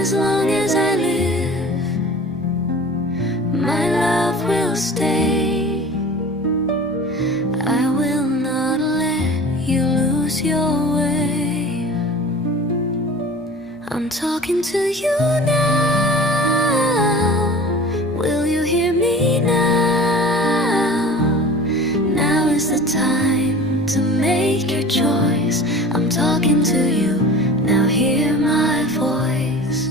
As long as I live, my love will stay. I will not let you lose your way. I'm talking to you now. Will you hear me now? Now is the time to make your choice. I'm talking to you, now hear my voice.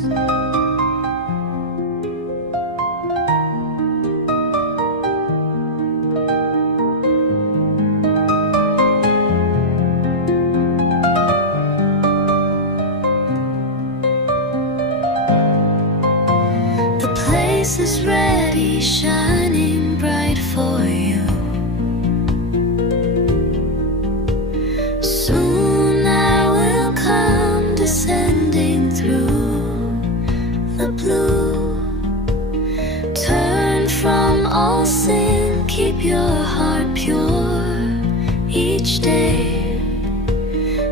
The place is ready, shining bright for you. Soon I will come descending through the blue. Turn from all sin, keep your heart pure each day.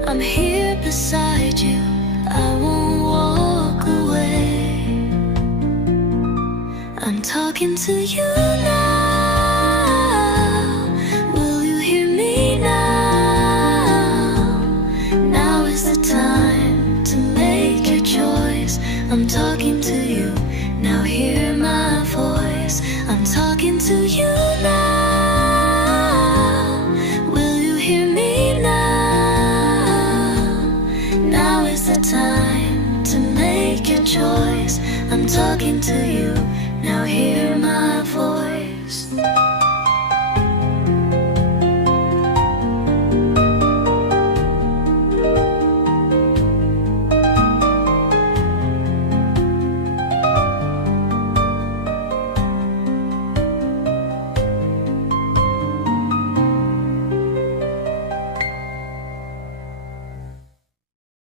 I'm here beside you, I won't walk away. I'm talking to you now. Will you hear me now? Now is the time to make your choice. I'm talking